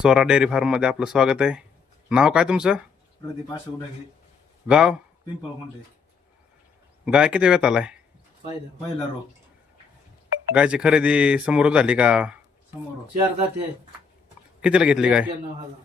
Swara dairy फार्ममध्ये आपलं स्वागत आहे. नाव काय तुमचं? प्रदीप असं उडागे गाव? पिंपळ कोंडे. गाय किती वेळात आलाय पाहिलं. पहिला रोग. गायची खरेदी समोर झाली का? समोर चार जाते कितीला घेतली गाय? एक्क्याण्णव हजार.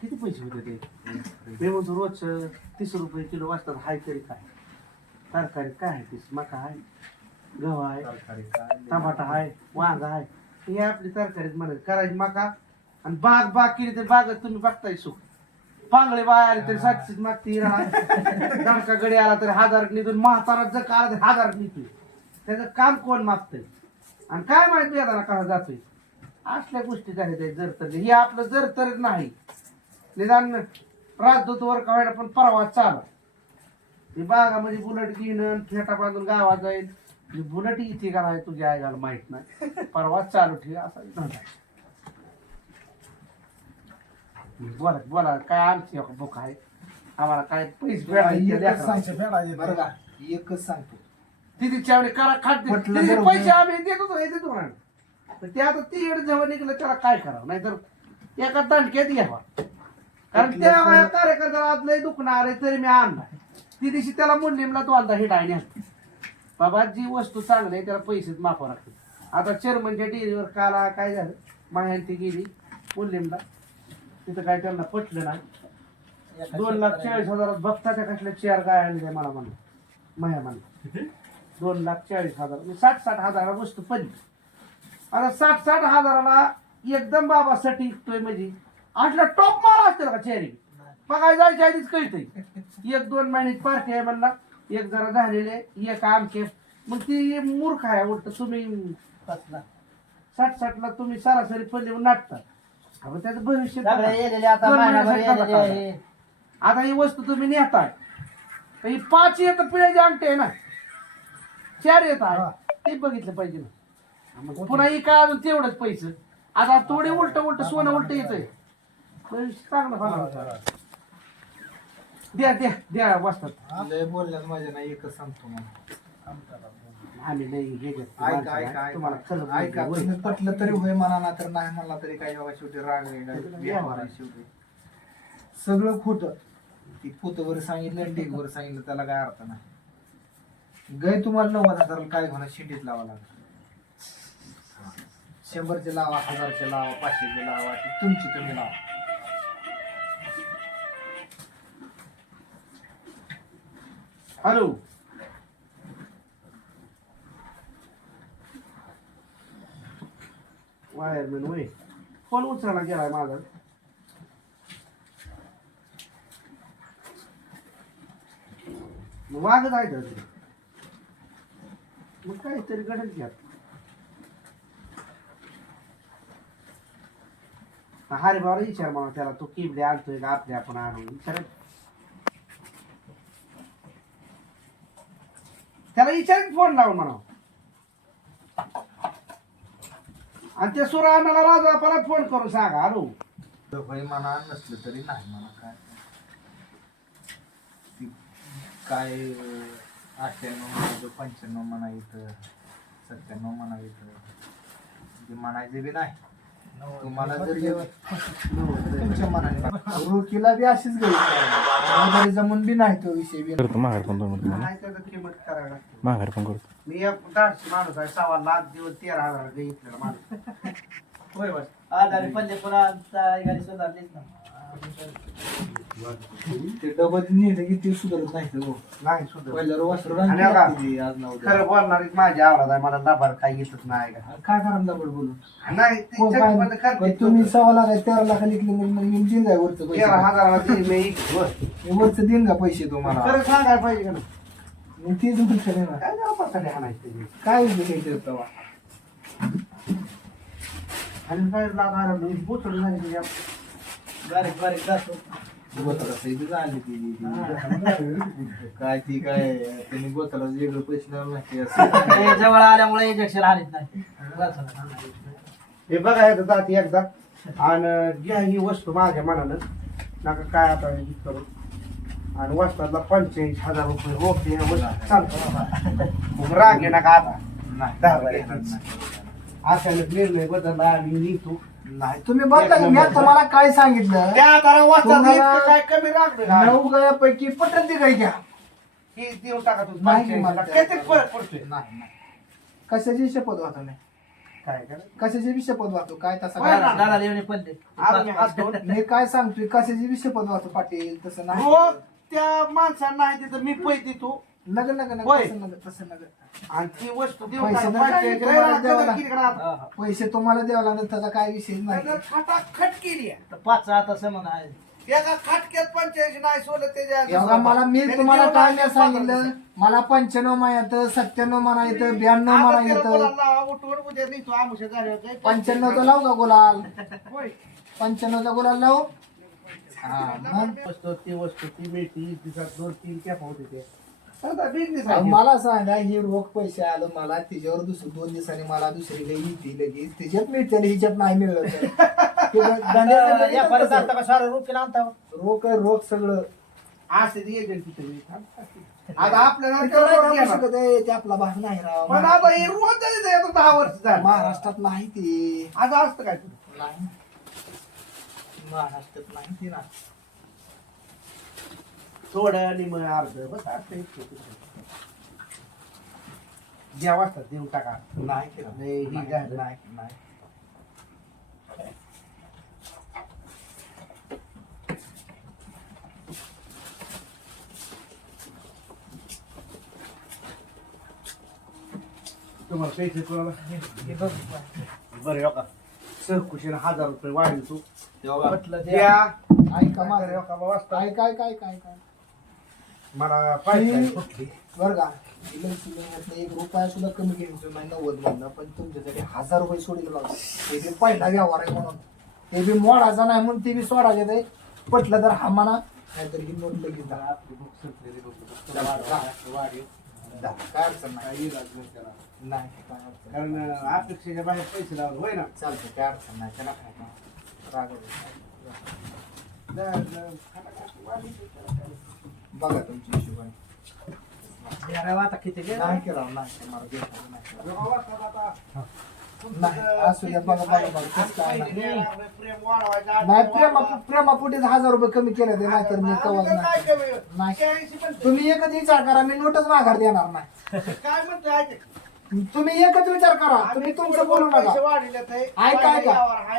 किती पैसे होते ते? रोज तीस रुपये किलो वाजतात हाय तरी काय? तरकारी काय आहे? तीस मका आहे गहू आहे टमाटा आहे वांगा आहे. हे आपली तरकारीच म्हणायची करायची मका आणि बाग बाग केली तर बागच तुम्ही बघताय सुख. पांगळे बाय आले तरी सातशेच मागती दणका गडी आला तरी हजार निघून म्हातारा जर आला तरी हजार निघतोय त्याचं काम कोण मागतंय? आणि काय माहिती येताना कसा जातोय? असल्या गोष्टी झाल्या त्या जर तर. हे आपलं जर तर नाही. निदान राजदूत वर का व्हायला पण परवा चाल. ही बागामध्ये बुलट घेणं फेटा बांधून गावात जाईल बुलट इथे का नाही तुझ्या आईला माहीत नाही. परवा चालू ठेव असा धंदा बोला बोला काय आमची बुक आहे? आम्हाला काय पैसे एकच सांगतो फेडायचे बरं का एकच सांगतो. तिथे वेळी करा खात म्हटलं पैसे आम्ही देतो हे देतो म्हणा. ते आता ती वेळ जेव्हा निघलं त्याला काय करावं? नाहीतर एका दणक्यात घ्यावा कारण त्या कार्यकर्त्याला आज लय दुखणार आहे तरी मी आणला ती दिवशी त्याला मुलीमला तो आणला हे डायने बाबा जी वस्तू चांगली आहे त्याला पैसेच माफा लागते आता चेअरमनच्या डेअरीवर काला काय झालं? माह्यान ती गेली मुलीमला तिथं काय त्यांना पटलं नाही. दोन लाख चाळीस हजारात बघता कसल्या चेअर काय आणले मला म्हणलं माया म्हणलं दोन लाख चाळीस हजार. म्हणजे साठ साठ हजाराला वस्तू पडली. आता साठ साठ हजाराला एकदम बाबासाठी म्हणजे. आठला टॉप मारा असतील का चेअरिंग बघाय जायच्या आधीच कळतंय. एक दोन महिन्यात पार्टी आहे म्हणला एक जरा झालेले एक आमके मग ती मूर्ख आहे उलट तुम्ही साठ साठला तुम्ही सरासरी पल्ली नाटता. अहो त्याचं भविष्य आता दोन महिन्यासाठी. आहे. ही वस्तू तुम्ही नेताय. तर ही पाच येत पिढ्याची अंगठी आहे ना. चार येत आहे. ते बघितलं पाहिजे ना. मग पुन्हा ही काय अजून तेवढंच पैसे. आता थोडी उलट उलट सोनं उलट येतंय. भविष्य चांगलं होणार द्या द्या द्या वाजतात. लय बोलण्यात माझ्या नाही एकच सांगतो मग. आम्ही नाही हे घेत. ऐका ऐका तुम्हाला खरं ऐका ऐका बोलतो. तुम्ही पटलं तरी होय म्हणा ना तर नाही म्हणला तरी काय बाबा शेवटी राग आहे, व्यवहार आहे. शेवटी. सगळं खोट. ती पोतवर सांगितलं आणि ढीगवर सांगितलं त्याला काय अर्थ नाही. गय तुम्हाला नव्वद हजाराला काय होणार शिंडीत लावा लागेल. शंभरचे लावा हजारचे लावा पाचशेचे लावा ती तुमची तुम्ही लावा. हॅलो. वायरमॅन वय. फोन उचलायला गेलाय माझा मग वागत आहे तर ते. मग काहीतरी घडत घ्या. हरे बाबा विचार मला त्याला तो किबडे आणतोय का आपल्या आपण आणून? विचार. त्याला विचार फोन लावून म्हणा आणि ते सुरा आम्हाला राजू परत फोन करून सांगा हॅलो. होय म्हणा नसलं तरी नाही म्हणा काय? ती काय अठ्ठ्याण्णव म्हणायचं पंच्याण्णव म्हणायचं सत्त्याण्णव म्हणायचं ते म्हणायचे बी नाही. तुम्हाला जर तुमच्या मनाने रोकीला बी अशीच गई जमून बी नाही तो विषय बी. करतो माघार पण दोन. काय त्याचं किंमत करायला लागते. माघार पण करतो. मी एक दाडशी माणूस आहे सव्वा लाख दिवस तेरा हजार घेतलेला माणूस. होय बस आज आम्ही पल्ले पुन्हा गाडी सुधारलीच ना. ते डबल नेलं की ते सुधारत नाही नाही सुद्धा पहिल्यावर वासरू आणि आज. खरं बोलणार माझ्या आवडत आहे मला लबाड काही येतच नाही का? काय करा डबल बोलून नाही ते हो, check मध्ये काय- करते. तुम्ही सव्वा लाख तेरा लाख लिखले मग मग मी देईन काय वरचं पैसे. तेरा हजाराला दिली मी एक वर. मी वरचं देईन का पैसे तुम्हाला? खरं सांगायला पाहिजे का नाही? तेच म्हणतो ना काय जरा हाणायचं ते. काय तेव्हा आणि काय लागायला बोचड नाही तुझ्या बारीक बारीक जातो. काय ती काय त्यांनी गोताला वेगळं पैसे लागते असं. हे जवळ आल्यामुळे इंजेक्शन आणत नाही. हे बघा हे जात एकदा. आणि घ्या ही वस्तू माझ्या मनानं. नका काय आता हे करू. आणि वस्तादला पंच्याऐंशी हजार रुपये. रोखे चालतो. मग राग का आता? नाही. दहा बारा घेणार एकच. नाही. अचानक निर्णय बदलला आणि निघतो नाही तुम्ही की. मी तुम्हाला काय सांगितलं त्या तुम्हाला- काय कमी राखलं का? नऊ गयापैकी पटत ते काय घ्या हे देऊन टाका तू नाही, पंच्याऐंशीला. मला किती फरक पडतोय नाही नाही. कशाची शपथ वाहतो मी काय करायचं? कशाची बी शपथ वाहतो काय तसा होय काय ना. नाही. दादा मी हात धुवून मी काय सांगतोय कशाची बी शपथ वाहतो पाटील तसं नाही रोज त्या माणसांना नाही तिथं मी पैसे देतो नग नग नग होय. तसं नग तसं नग आणि ती वस्तू देऊन पैसे. तुम्हाला द्यावं? पैसे तुम्हाला लागणार त्याचा काय विषय नाही. खटाखट केली आहे. पाच आता समज आहे एका खटक्यात पंच्याऐंशी नाही सोडलं त्याच्या मला मी तुम्हाला काय नाही सांगितलं मला पंच्याण्णव म्हणा येतं सत्त्याण्णव म्हणा येतं ब्याण्णव म्हणा त्याला येतं. बोलायला उठवून उद्या निघतो आमुष्या झाल्यावर काही पंच्याण्णवचा लावू का गुलाल. पंच्याण्णवचा गुलाल लावू? हा मग? वस्तू ती वस्तू ती मिळती दिवसात दोन तीन कॅप होते ते. आहे. मला सांगा हे रोख पैसे आलं मला तिच्यावर दुसरं दोन दिवसांनी मला दुसरी काही येते लगेच तिच्यात मिळते हिच्यात नाही मिळलं तर. ते धंद्याचं लगेच या परत तसं. आता का सारं रूप केला आणता रोख आहे रोख सगळं असं ते agent तिथे मी. आता आपल्याला तिथं नाही तेवढं राहू घेणार. शकत आहे, ते आपला भाग नाही राव पण आता हे रोज देते ते आता दहा वर्ष झालं महाराष्ट्रात नाही ते आज असतं काय? नाही महाराष्ट्रात नाही ते ना थोडं आणि मग अर्ध. बस तितकं. ज्या वाजतात देऊन टाका. नाही नाही, ही नाही झालं. नाही नाही. तुम्हाला पैसे कोणाला? बरं हो का सहकुशीने हजार रुपये वाढले तू. म्हटलं द्या. द्या. ऐका माझं. बरं हो का बाबा काय काय काय काय काय मला पाहिजे फुटली बरं का इलेक्शन सिलेंडरचं एक रुपया सुद्धा कमी घ्यायचं नाही नव्वद मधनं पण तुमच्यासाठी हजार रुपये सोडील लावलं ते बी पहिला व्यवहार आहे म्हणून ते बी मोडायचा नाही म्हणून ते बी सोडायचे ते पटलं तर हा म्हणा नाहीतर ही नोट लगेच द्या. द्या, द्या. द्या. काय अडचण नाही नाही काय अडचण नाही. कारण अपेक्षेच्या बाहेर पैसे लावले होय ना चालतं काय अडचण नाही त्याला काय नाही. वाढली ते त्याला काय. बघा तुमच्या हिशोबाने आता किती? नाही नाही तुम्हाला नाही. नाही, असू द्या, बघा, बघा, बघा, कसं काय नाही. प्रेम नाही हजार रुपये कमी केले ते नाहीतर मी कवच तर नाही? नाही. तुम्ही एकच विचार करा मी नोटच माघार देणार नाही काय म्हणतोय ऐक. तुम्ही एकच विचार करा. तुम्ही तुमचं बोलू नका. ऐका ऐका.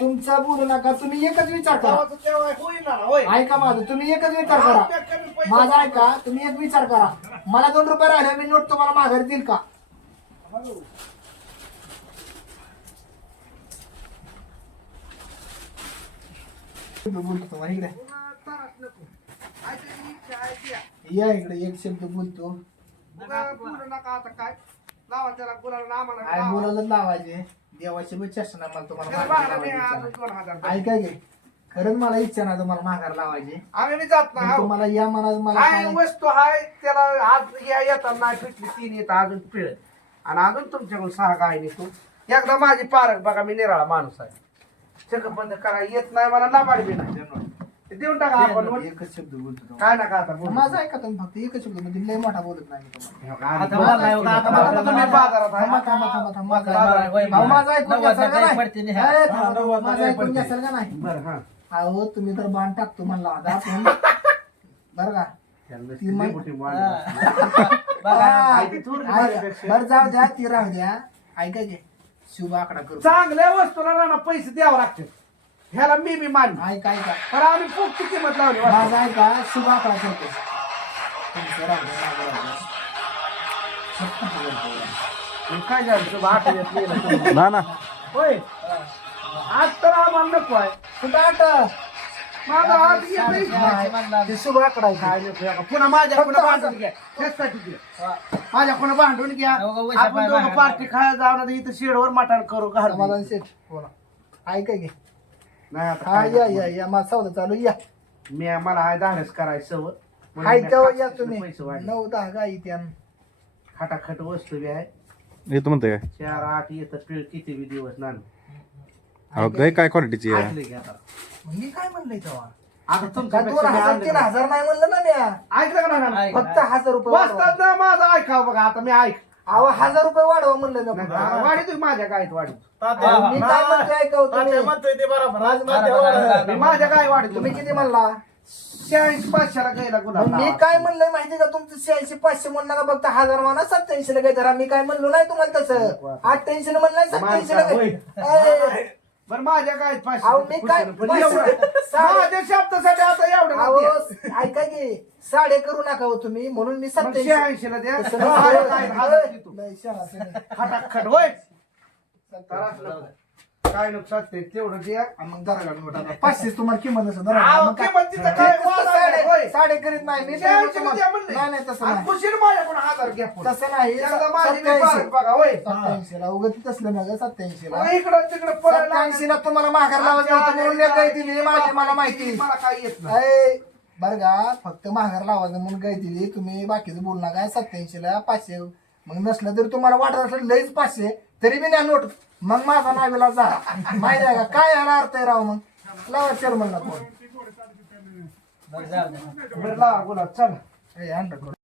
तुमचं बोलू नका. तुम्ही एकच विचार करा. ऐका माझं. तुम्ही एकच विचार करा. माझा ऐका. तुम्ही एक विचार करा. मला दोन रुपये राहिले मी नोट तुम्हाला माघार देईल का. बोलतो इकडे. या इकडे एक शब्द बोलतो. बोलू नका आता काय? लावा त्याला काय. बोलायला लावायचे. देवाची पण चेष्टा नाही मला तुम्हाला माघार लावायची. दोन हजार ऐका घे खरंच मला इच्छा नाही तुम्हाला माघार लावायची. आम्ही बी जात पण नाही तुम्हाला या मनात मला हाय काय- वस्तू हाय त्याला आज या येतात नाही पिटली तीन येतात अजून पिळ. आणि अजून तुमच्याकडून सहा गाय नेतो एकदा माझी पारख बघा मी निराळा माणूस आहे. चक बंद करा येत नाही मला नाबाड बी नाही. देऊन टाका आपण एकच शब्द बोलतो. काय नका आता बोलू. माझा ऐका तुम्ही फक्त एकच शब्द म्हणजे लय मोठा बोलत नाही मी तुम्हाला आता बोललाय हो का? आता थांबा, बोललाय. तुम्ही बाजारात आहे. थांबा, थांबा, थांबा, थांबा. माझं बाजारात, ऐकून- होय, अहो, माझं ऐकून नव्वद घ्याल का नव्वद नाही? पडते नाही. ए, हा, थांबा, नव्वद माझं नव्वद ऐकून पडते. घ्याल का नाही बरं हा अहो तुम्ही तर बाण टाकतो म्हणला आता आपण बरं का त्यांना ती. बघा हा, ऐकी. माझ्यापेक्षा. बरं जाऊ द्या ती राहू द्या ऐका घे शुभ आकडा करू चांगल्या वस्तूला ना पैसे द्यावं लागते ह्याला मी बी मानतो ऐका ऐका पण आम्ही फुकटी किंमत लावली. माझा ऐका शुभ तुमचं राहू माझं राहू. छप्पन हजार रुपये. मग काय झालं तुझं आठवण्यात नाही ना. ना ना होय आज तर आम्हाला नको आहे कुठं आठ माझा हात येतोय. साडेचारशे म्हणला. ते शुभ आकडा आहे. काय नको. पुन्हा माझ्या पुन्हा भांडून घ्या त्याच्यासाठी घ्या. माझ्या पुन्हा भांडून घ्या दोघं आपण दोघं पार्टी खायला जाऊ ना इथं शेडवर मटण करू समाधान घाल शेठ बोला ऐका घे नाही आता हा काय या नको. या या माझा सौदा चालू या. मी मला आहे धाडस करायचं सवय म्हणून हाय मी तेव्हा या तुम्ही. पैसे वाढले. नऊ दहा गाई त्या खटाखट वस्तू बी आहे. येतो म्हणते काय? चार आठ येतं पिळ किती बी दिवस नान. अहो गाय काय क्वालिटीची आहे. ऐकले की आता. मी काय म्हणलंय तेव्हा? आता काय तुमच्यापेक्षा दोन मी हजार तीन? हजार नाही म्हणलं ना मी ऐकलं का ना ऐक. फक्त हजार रुपये वाढवा. वाचतात ना माझं ऐकावं बघा आता मी ऐक अहो हजार रुपये वाढवा म्हणलं ना. वाढीतो माझ्या गायत वाढीतो अहो, मी काय म्हणतोय ऐकावं तुम्ही. म्हणतोय ते बरोबर आज बरोबर. मी माझ्या गाय वाढतो. तुम्ही किती म्हणला? शहाऐंशी पाचशेला गायला मग मी काय म्हणलंय माहिती का? तुमचं शहाऐंशी पाचशे म्हणलं का फक्त हजार म्हणा सत्याऐंशी ला काय धरा मी काय म्हणलो नाही तुम्हाला तसं? अठ्ठ्याऐंशी म्हणलं सत्याऐंशी ला होय. काय बरं माझ्या अहो, मी काय- पाचशे पण एवढं साडे- माझ्या शब्दासाठी आता एवढं अहो ऐका की साडे करू नका हो तुम्ही म्हणून मी. मग सत्याऐंशी शहाऐंशीला द्या तसं माझ्या नसतं. गायत हजार देतो. नाही, शहाऐंशी नाही. खटाखट होय त्रास नको. काय नुकसान ते तेवढं द्या आणि मग काढून टाका. पाचशे तुम्हाला किंमत नसेल काय- काय वाद आहे, होय. साडे करीत नाही मी म्हणले. नाही. नाही तसं नाही. माझ्याकडून हजार घ्या पुढं. तसं नाही. एकदा माझी मी सत्याऐंशी. बघा होय. उगत तसलं ना मग इकडं तिकडं पळायला तुम्हाला माघार लावायचं होतं म्हणून मी काय दिली माझी मला माहिती. मला काय येत नाही. अय, बरं का फक्त माघार लावायचं म्हणून काय दिली. तुम्ही बाकीचं बोलू नका. सत्याऐंशी ला पाचशे. मग नसलं तरी तुम्हाला वाटत असलं लईच पाचशे. तरी बी नाही नोट. मग माझा नावेला जा. माहिती आहे का? काय याला अर्थ आहे राव मग? लावा म्हणला फोन बरं. बरं लावा गुलाब चला ए, करून.